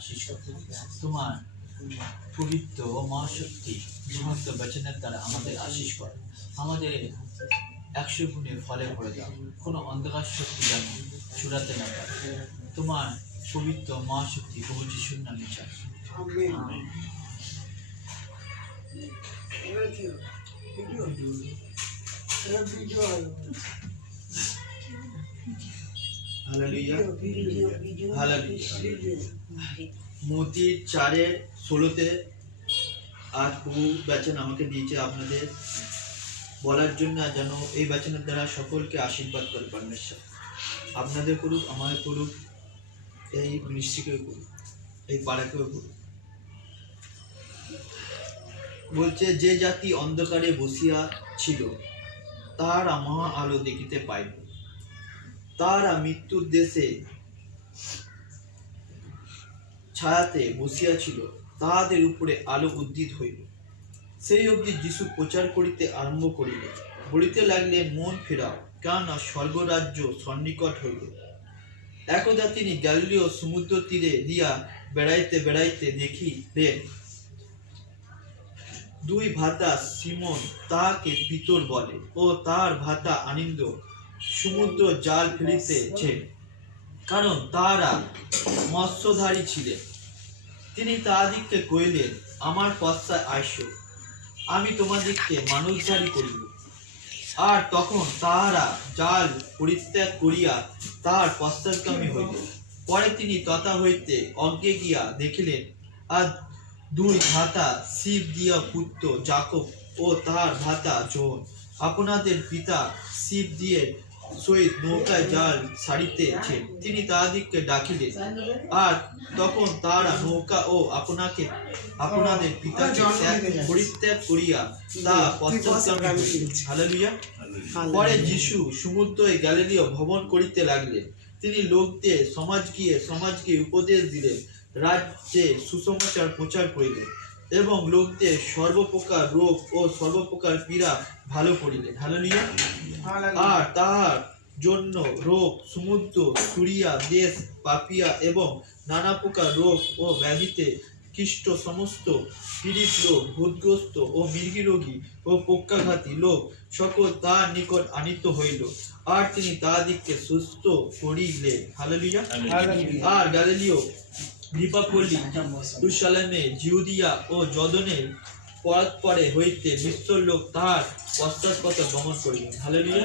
আশীষ করো। তোমার পবিত্র ও মহাশক্তি সমস্ত বচনের দ্বারা আমাদের আশীষ করো। আমাদের 100 গুণে ফলে করে দাও। কোনো অন্ধকার শক্তি যেন চূড়াতে না পারে। তোমার পবিত্র মহাশক্তি প্রভু যিশুর নামে চাই। মতি 4:16 আজ প্রভু বেচন আমাকে দিয়েছে আপনাদের বলার জন্য, যেন এই বেচনের দ্বারা সকলকে আশীর্বাদ করে পরমেশ্বর। আপনাদের করুক, আমাদের করুক, এই মিনিস্ট্রিকেও করুক, এই পাড়াকেও করুক। বলছে, যে জাতি অন্ধকারে বসিয়া ছিল তাহারা মহা আলো দেখিতে পাইল। তাহারা মৃত্যুর দেশে ছায়াতে বসিয়াছিল, তাহাদের উপরে আলো উদ্দিত হইল। সেই অবধি যীশু প্রচার করিতে আরম্ভ করিলেন, বলিতে লাগলেন, মন ফেরাও, কেননা স্বর্গরাজ্য সন্নিকট হইল। একদা তিনি গ্যালিলীয় সমুদ্র তীরে দিয়া বেড়াইতে বেড়াইতে দেখিলেন, দুই ভ্রাতা সিমন, তাহাকে পিতর বলে, ও তাহার ভ্রাতা আনন্দ সমুদ্র জাল ফেলিতেছে, কারণ তাহারা মৎস্যধারী ছিলেন। তিনি তাহাদিগকে কহিলেন, আমার পশ্চাৎ আইসো, আমি তোমাদিগকে মানুষধারী করিব। আর তখন তাহারা জাল পরিত্যাগ করিয়া তাহার পশ্চাৎগামী হইল। পরে তিনি তথা হইতে অজ্ঞে গিয়া দেখিলেন, আর দুই ভ্রাতা শিবদিয়া পুত্র যাকব ও তাহার ভ্রাতা যোহন আপনাদের পিতা শিবদিয়ের সহিত নৌকায় জাল ছাড়িতেছেন। তিনি তাহাদিগকে ডাকিলেন, আর তখন তাহারা নৌকা ও আপনাদের পিতাকে পরিত্যাগ করিয়া তাহা পশ্চাৎগামী হইল। হালেলুয়া। পরে যীশু সমুদ্রে গ্যালিলীয় ভ্রমণ করিতে লাগলেন। তিনি লোকদের সমাজকে উপদেশ দিলেন, রাজ্যে সুসমাচার প্রচার করিলেন, এবং লোকদের সর্বপ্রকার রোগ ও সর্বপ্রকার পীড়া ভালো করিলেন। হালেলুয়া। আর তাহার জন্য রোগ সমুদ্র সুরিয়া দেশ পাপিয়া এবং নানা প্রকার রোগ ও ব্যাধিতে খ্রিস্ট সমস্ত পীড়িত লোক, ভূতগ্রস্ত ও মৃগী রোগী ও পক্ষাঘাতী লোক সকল তাহার নিকট আনিত হইল, আর তিনি তাহাদিগকে সুস্থ করিলেন। হালেলুয়া। আর গ্যালিলীয়, দ্বীপাপল্লী, যেরুশালেমে, জিহুদিয়া ও যর্দনের পরাৎপরে হইতে বিস্তর লোক তাহার পশ্চাৎপথে গমন করিলেন। হালেলুয়া।